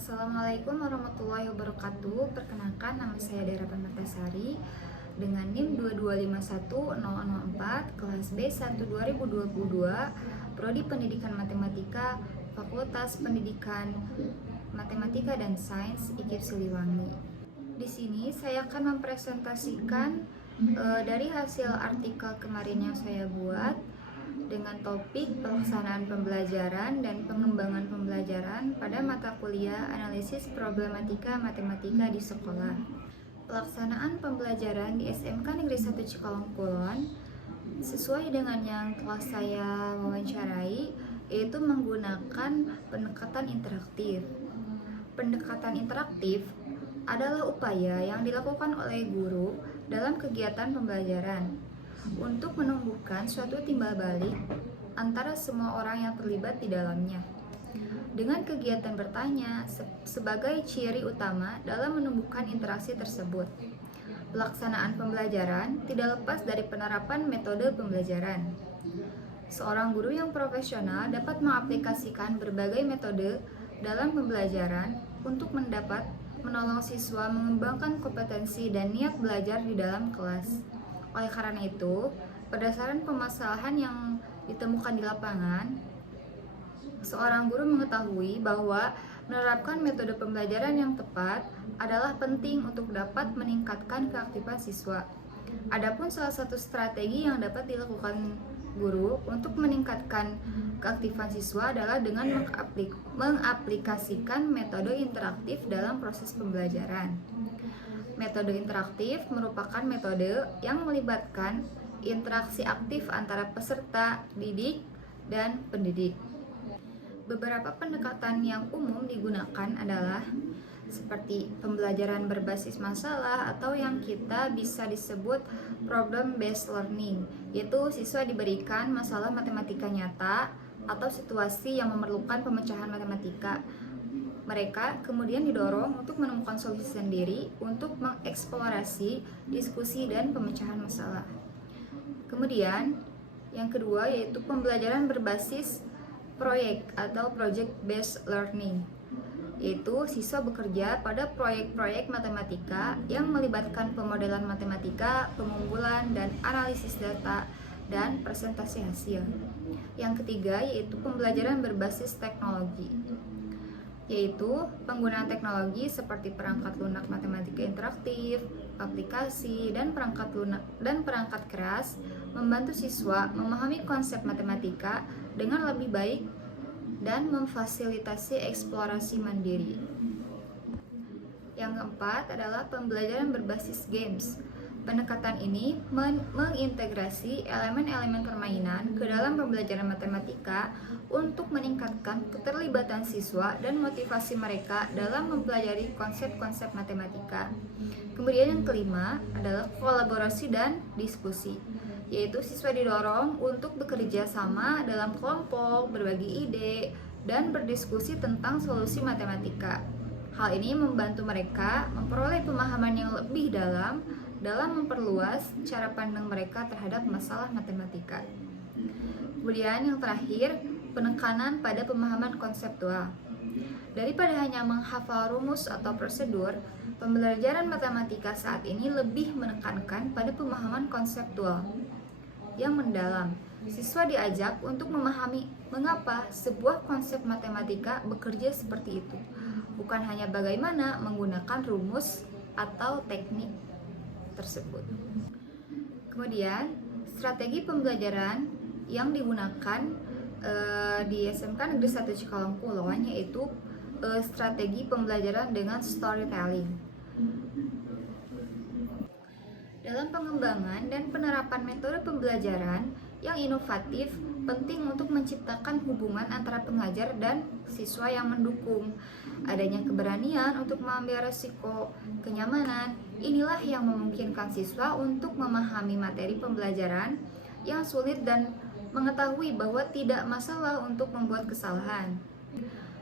Assalamualaikum warahmatullahi wabarakatuh. Perkenalkan, nama saya Dera Permatasari dengan NIM 2251004, kelas B1 2022, Prodi Pendidikan Matematika, Fakultas Pendidikan Matematika dan Sains IKIP Siliwangi. Di sini saya akan mempresentasikan dari hasil artikel kemarin yang saya buat dengan topik pelaksanaan pembelajaran dan pengembangan pembelajaran pada mata kuliah analisis problematika matematika di sekolah. Pelaksanaan pembelajaran di SMK Negeri 1 Cikalong Kulon sesuai dengan yang telah saya wawancarai, yaitu menggunakan pendekatan interaktif. Pendekatan interaktif adalah upaya yang dilakukan oleh guru dalam kegiatan pembelajaran untuk menumbuhkan suatu timbal balik antara semua orang yang terlibat di dalamnya. Dengan kegiatan bertanya sebagai ciri utama dalam menumbuhkan interaksi tersebut. Pelaksanaan pembelajaran tidak lepas dari penerapan metode pembelajaran. Seorang guru yang profesional dapat mengaplikasikan berbagai metode dalam pembelajaran untuk menolong siswa mengembangkan kompetensi dan niat belajar di dalam kelas. Oleh karena itu, berdasarkan permasalahan yang ditemukan di lapangan, seorang guru mengetahui bahwa menerapkan metode pembelajaran yang tepat adalah penting untuk dapat meningkatkan keaktifan siswa. Adapun salah satu strategi yang dapat dilakukan guru untuk meningkatkan keaktifan siswa adalah dengan mengaplikasikan metode interaktif dalam proses pembelajaran. Metode interaktif merupakan metode yang melibatkan interaksi aktif antara peserta didik dan pendidik. Beberapa pendekatan yang umum digunakan adalah seperti pembelajaran berbasis masalah atau yang kita bisa disebut problem based learning, yaitu siswa diberikan masalah matematika nyata atau situasi yang memerlukan pemecahan matematika. Mereka kemudian didorong untuk menemukan solusi sendiri untuk mengeksplorasi, diskusi, dan pemecahan masalah. Kemudian, yang kedua yaitu pembelajaran berbasis proyek atau project based learning, yaitu siswa bekerja pada proyek-proyek matematika yang melibatkan pemodelan matematika, pengumpulan dan analisis data, dan presentasi hasil. Yang ketiga yaitu pembelajaran berbasis teknologi, yaitu penggunaan teknologi seperti perangkat lunak matematika interaktif, aplikasi, dan perangkat keras membantu siswa memahami konsep matematika dengan lebih baik dan memfasilitasi eksplorasi mandiri. Yang keempat adalah pembelajaran berbasis games. Pendekatan ini mengintegrasi elemen-elemen permainan ke dalam pembelajaran matematika untuk meningkatkan keterlibatan siswa dan motivasi mereka dalam mempelajari konsep-konsep matematika. Kemudian yang kelima adalah kolaborasi dan diskusi, yaitu siswa didorong untuk bekerja sama dalam kelompok, berbagi ide, dan berdiskusi tentang solusi matematika. Hal ini membantu mereka memperoleh pemahaman yang lebih dalam memperluas cara pandang mereka terhadap masalah matematika. Kemudian yang terakhir, penekanan pada pemahaman konseptual. Daripada hanya menghafal rumus atau prosedur, pembelajaran matematika saat ini lebih menekankan pada pemahaman konseptual yang mendalam. Siswa diajak untuk memahami mengapa sebuah konsep matematika bekerja seperti itu, bukan hanya bagaimana menggunakan rumus atau teknik tersebut. Kemudian, strategi pembelajaran yang digunakan di SMK Negeri 1 Cikalong Kulon yaitu strategi pembelajaran dengan storytelling. Dalam pengembangan dan penerapan metode pembelajaran yang inovatif, penting untuk menciptakan hubungan antara pengajar dan siswa yang mendukung. Adanya keberanian untuk mengambil resiko, kenyamanan, inilah yang memungkinkan siswa untuk memahami materi pembelajaran yang sulit dan mengetahui bahwa tidak masalah untuk membuat kesalahan,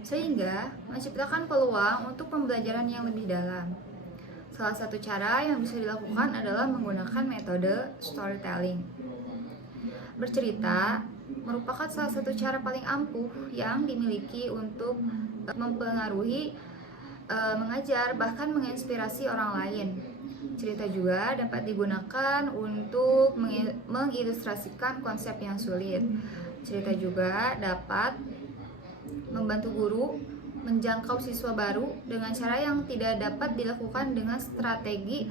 sehingga menciptakan peluang untuk pembelajaran yang lebih dalam. Salah satu cara yang bisa dilakukan adalah menggunakan metode storytelling. Bercerita merupakan salah satu cara paling ampuh yang dimiliki untuk mempengaruhi mengajar, bahkan menginspirasi orang lain. Cerita juga dapat digunakan untuk mengilustrasikan konsep yang sulit. Cerita juga dapat membantu guru menjangkau siswa baru dengan cara yang tidak dapat dilakukan dengan strategi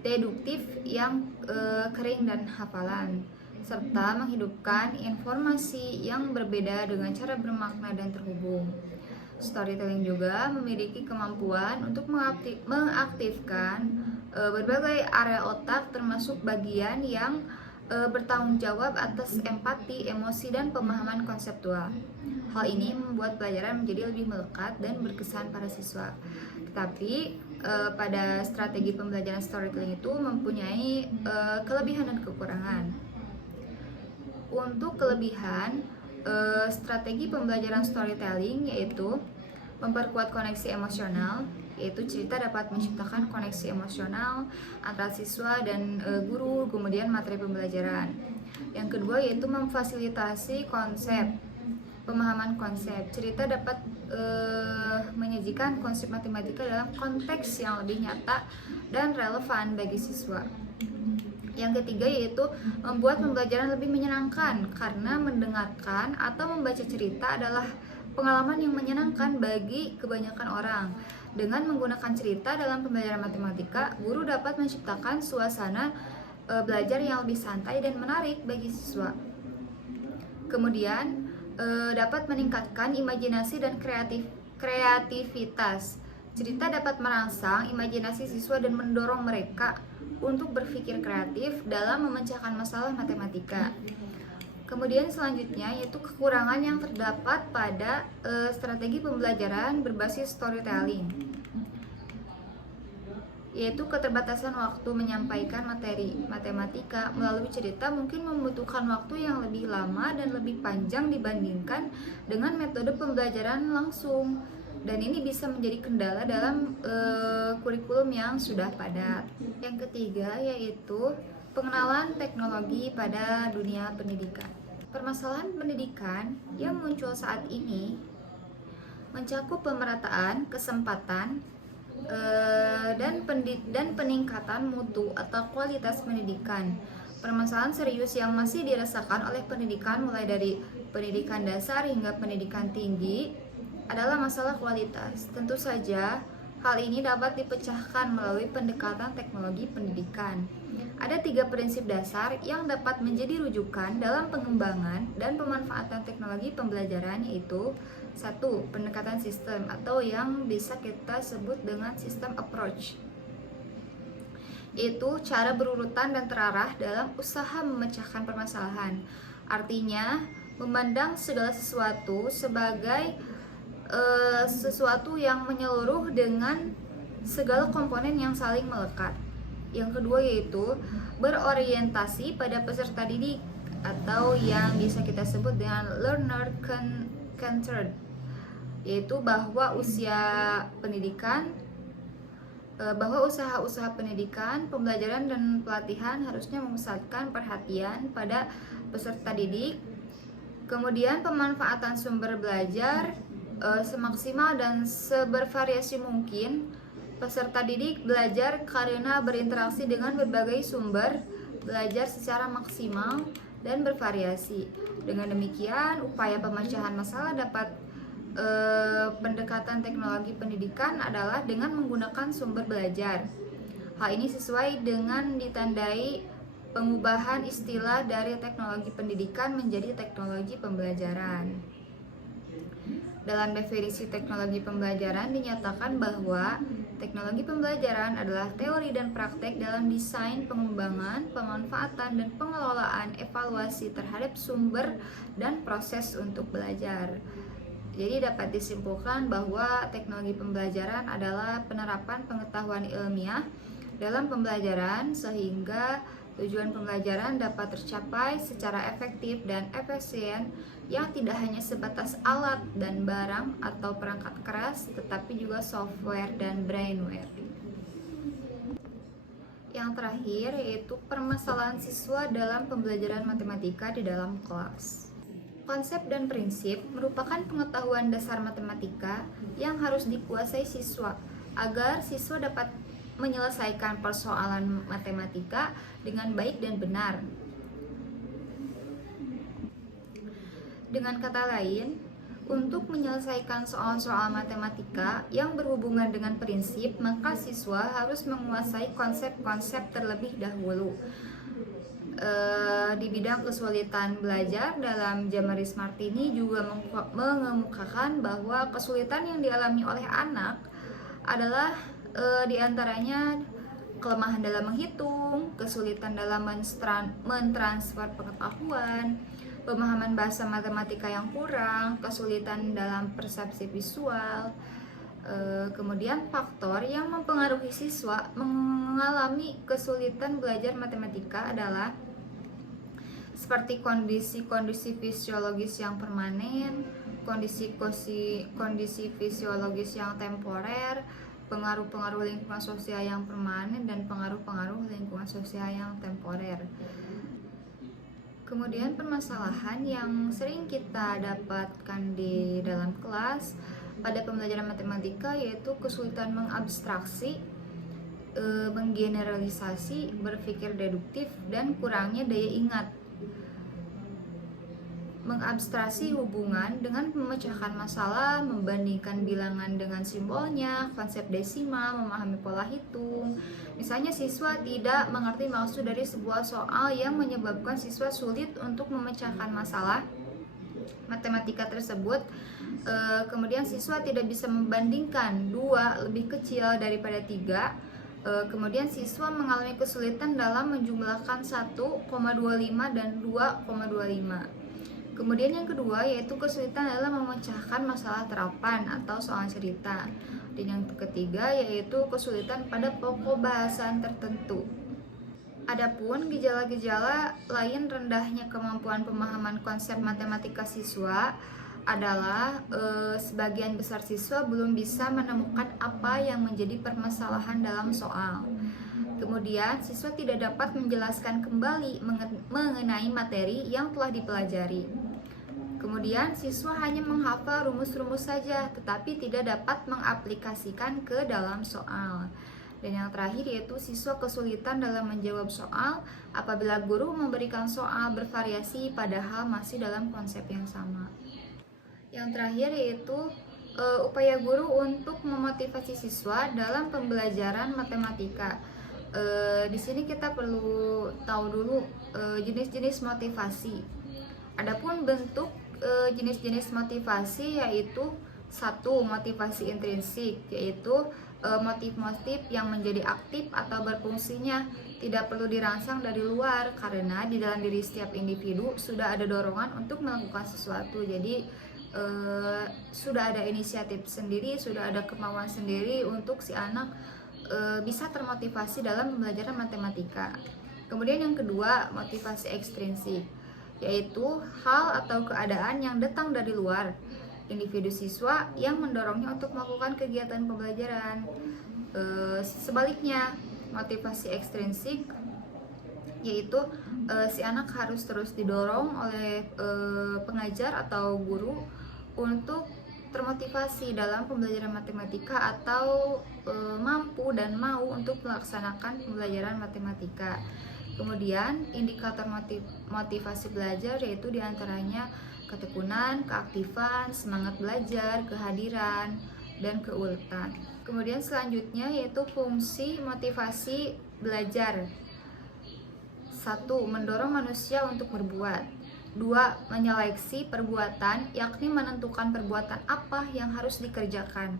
deduktif yang kering dan hafalan, serta menghidupkan informasi yang berbeda dengan cara bermakna dan terhubung. Storytelling juga memiliki kemampuan untuk mengaktifkan berbagai area otak, termasuk bagian yang bertanggung jawab atas empati, emosi, dan pemahaman konseptual. Hal ini membuat pelajaran menjadi lebih melekat dan berkesan para siswa. Tetapi pada strategi pembelajaran storytelling itu mempunyai kelebihan dan kekurangan. Untuk kelebihan strategi pembelajaran storytelling yaitu memperkuat koneksi emosional, yaitu cerita dapat menciptakan koneksi emosional antara siswa dan guru, kemudian materi pembelajaran. Yang kedua yaitu memfasilitasi pemahaman konsep. Cerita dapat menyajikan konsep matematika dalam konteks yang lebih nyata dan relevan bagi siswa. Yang ketiga yaitu membuat pembelajaran lebih menyenangkan, karena mendengarkan atau membaca cerita adalah pengalaman yang menyenangkan bagi kebanyakan orang. Dengan menggunakan cerita dalam pembelajaran matematika, guru dapat menciptakan suasana belajar yang lebih santai dan menarik bagi siswa. Kemudian dapat meningkatkan imajinasi dan kreativitas. Cerita dapat merangsang imajinasi siswa dan mendorong mereka untuk berpikir kreatif dalam memecahkan masalah matematika. Kemudian selanjutnya yaitu kekurangan yang terdapat pada strategi pembelajaran berbasis storytelling, yaitu keterbatasan waktu menyampaikan materi matematika melalui cerita mungkin membutuhkan waktu yang lebih lama dan lebih panjang dibandingkan dengan metode pembelajaran langsung, dan ini bisa menjadi kendala dalam kurikulum yang sudah padat. Yang ketiga yaitu pengenalan teknologi pada dunia pendidikan. Permasalahan pendidikan yang muncul saat ini mencakup pemerataan kesempatan dan peningkatan mutu atau kualitas pendidikan. Permasalahan serius yang masih dirasakan oleh pendidikan mulai dari pendidikan dasar hingga pendidikan tinggi adalah masalah kualitas. Tentu saja hal ini dapat dipecahkan melalui pendekatan teknologi pendidikan. Ada 3 prinsip dasar yang dapat menjadi rujukan dalam pengembangan dan pemanfaatan teknologi pembelajaran, yaitu 1. Pendekatan sistem atau yang bisa kita sebut dengan system approach, yaitu cara berurutan dan terarah dalam usaha memecahkan permasalahan. Artinya, memandang segala sesuatu sebagai sesuatu yang menyeluruh dengan segala komponen yang saling melekat. Yang kedua yaitu berorientasi pada peserta didik atau yang bisa kita sebut dengan learner centered, yaitu bahwa usaha-usaha pendidikan, pembelajaran dan pelatihan harusnya memusatkan perhatian pada peserta didik. Kemudian pemanfaatan sumber belajar semaksimal dan sebervariasi mungkin. Peserta didik belajar karena berinteraksi dengan berbagai sumber belajar secara maksimal dan bervariasi. Dengan demikian, upaya pemecahan masalah dapat pendekatan teknologi pendidikan adalah dengan menggunakan sumber belajar. Hal ini sesuai dengan ditandai pengubahan istilah dari teknologi pendidikan menjadi teknologi pembelajaran. Dalam definisi teknologi pembelajaran dinyatakan bahwa teknologi pembelajaran adalah teori dan praktek dalam desain, pengembangan, pemanfaatan, dan pengelolaan evaluasi terhadap sumber dan proses untuk belajar. Jadi dapat disimpulkan bahwa teknologi pembelajaran adalah penerapan pengetahuan ilmiah dalam pembelajaran sehingga tujuan pembelajaran dapat tercapai secara efektif dan efisien yang tidak hanya sebatas alat dan barang atau perangkat keras, tetapi juga software dan brainware. Yang terakhir yaitu permasalahan siswa dalam pembelajaran matematika di dalam kelas. Konsep dan prinsip merupakan pengetahuan dasar matematika yang harus dikuasai siswa agar siswa dapat menyelesaikan persoalan matematika dengan baik dan benar. Dengan kata lain, untuk menyelesaikan soal-soal matematika yang berhubungan dengan prinsip, maka siswa harus menguasai konsep-konsep terlebih dahulu. Di bidang kesulitan belajar, dalam Jamaris Martini juga mengemukakan bahwa kesulitan yang dialami oleh anak adalah diantaranya kelemahan dalam menghitung, kesulitan dalam mentransfer pengetahuan, pemahaman bahasa matematika yang kurang, kesulitan dalam persepsi visual. Kemudian faktor yang mempengaruhi siswa mengalami kesulitan belajar matematika adalah seperti kondisi fisiologis yang permanen, kondisi fisiologis yang temporer, pengaruh-pengaruh lingkungan sosial yang permanen, dan pengaruh-pengaruh lingkungan sosial yang temporer. Kemudian permasalahan yang sering kita dapatkan di dalam kelas pada pembelajaran matematika yaitu kesulitan mengabstraksi, menggeneralisasi, berpikir deduktif, dan kurangnya daya ingat. Mengabstraksi hubungan dengan memecahkan masalah, membandingkan bilangan dengan simbolnya, konsep desimal, memahami pola hitung. Misalnya siswa tidak mengerti maksud dari sebuah soal yang menyebabkan siswa sulit untuk memecahkan masalah matematika tersebut. Kemudian siswa tidak bisa membandingkan 2 lebih kecil daripada 3. Kemudian siswa mengalami kesulitan dalam menjumlahkan 1,25 dan 2,25. Kemudian yang kedua yaitu kesulitan dalam memecahkan masalah terapan atau soal cerita. Dan yang ketiga yaitu kesulitan pada pokok bahasan tertentu. Adapun gejala-gejala lain rendahnya kemampuan pemahaman konsep matematika siswa adalah sebagian besar siswa belum bisa menemukan apa yang menjadi permasalahan dalam soal. Kemudian siswa tidak dapat menjelaskan kembali mengenai materi yang telah dipelajari. Kemudian siswa hanya menghafal rumus-rumus saja, tetapi tidak dapat mengaplikasikan ke dalam soal. Dan yang terakhir yaitu siswa kesulitan dalam menjawab soal apabila guru memberikan soal bervariasi padahal masih dalam konsep yang sama. Yang terakhir yaitu upaya guru untuk memotivasi siswa dalam pembelajaran matematika. Di sini kita perlu tahu dulu jenis-jenis motivasi. Adapun bentuk jenis-jenis motivasi yaitu 1. Motivasi intrinsik, yaitu motif-motif yang menjadi aktif atau berfungsinya tidak perlu dirangsang dari luar karena di dalam diri setiap individu sudah ada dorongan untuk melakukan sesuatu. Jadi sudah ada inisiatif sendiri, sudah ada kemauan sendiri untuk si anak bisa termotivasi dalam pembelajaran matematika. Kemudian yang kedua, motivasi ekstrinsik, yaitu hal atau keadaan yang datang dari luar individu siswa yang mendorongnya untuk melakukan kegiatan pembelajaran. Sebaliknya, motivasi ekstrinsik yaitu si anak harus terus didorong oleh pengajar atau guru untuk termotivasi dalam pembelajaran matematika atau mampu dan mau untuk melaksanakan pembelajaran matematika. Kemudian indikator motivasi belajar yaitu diantaranya ketekunan, keaktifan, semangat belajar, kehadiran, dan keuletan. Kemudian selanjutnya yaitu fungsi motivasi belajar. 1. Mendorong manusia untuk berbuat. 2. Menyeleksi perbuatan, yakni menentukan perbuatan apa yang harus dikerjakan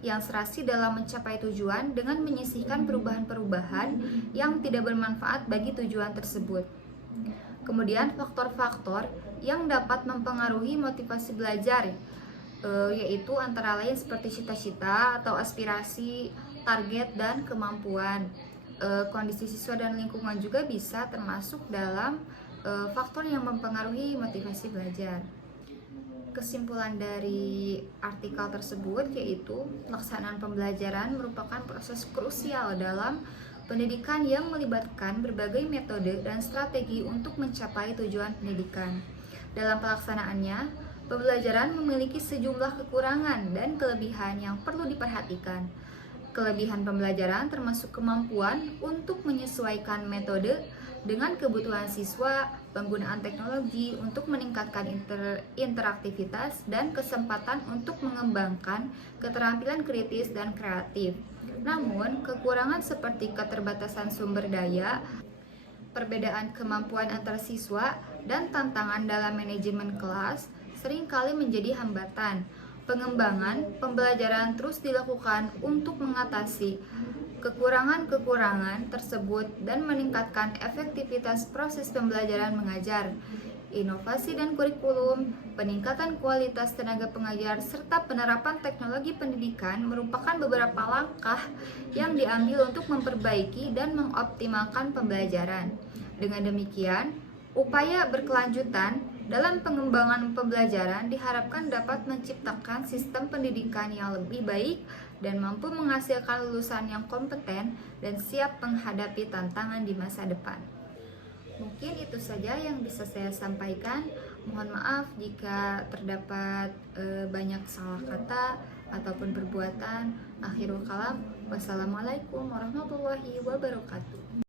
yang serasi dalam mencapai tujuan dengan menyisihkan perubahan-perubahan yang tidak bermanfaat bagi tujuan tersebut. Kemudian faktor-faktor yang dapat mempengaruhi motivasi belajar yaitu antara lain seperti cita-cita atau aspirasi, target, dan kemampuan. Kondisi siswa dan lingkungan juga bisa termasuk dalam faktor yang mempengaruhi motivasi belajar. Kesimpulan dari artikel tersebut yaitu pelaksanaan pembelajaran merupakan proses krusial dalam pendidikan yang melibatkan berbagai metode dan strategi untuk mencapai tujuan pendidikan. Dalam pelaksanaannya, pembelajaran memiliki sejumlah kekurangan dan kelebihan yang perlu diperhatikan. Kelebihan pembelajaran termasuk kemampuan untuk menyesuaikan metode dengan kebutuhan siswa, penggunaan teknologi untuk meningkatkan interaktivitas, dan kesempatan untuk mengembangkan keterampilan kritis dan kreatif. Namun, kekurangan seperti keterbatasan sumber daya, perbedaan kemampuan antar siswa, dan tantangan dalam manajemen kelas seringkali menjadi hambatan. Pengembangan pembelajaran terus dilakukan untuk mengatasi kekurangan-kekurangan tersebut dan meningkatkan efektivitas proses pembelajaran mengajar. Inovasi dan kurikulum, peningkatan kualitas tenaga pengajar, serta penerapan teknologi pendidikan merupakan beberapa langkah yang diambil untuk memperbaiki dan mengoptimalkan pembelajaran. Dengan demikian, upaya berkelanjutan dalam pengembangan pembelajaran diharapkan dapat menciptakan sistem pendidikan yang lebih baik dan mampu menghasilkan lulusan yang kompeten dan siap menghadapi tantangan di masa depan. Mungkin itu saja yang bisa saya sampaikan. Mohon maaf jika terdapat banyak salah kata ataupun perbuatan. Akhirul kalam. Wassalamualaikum warahmatullahi wabarakatuh.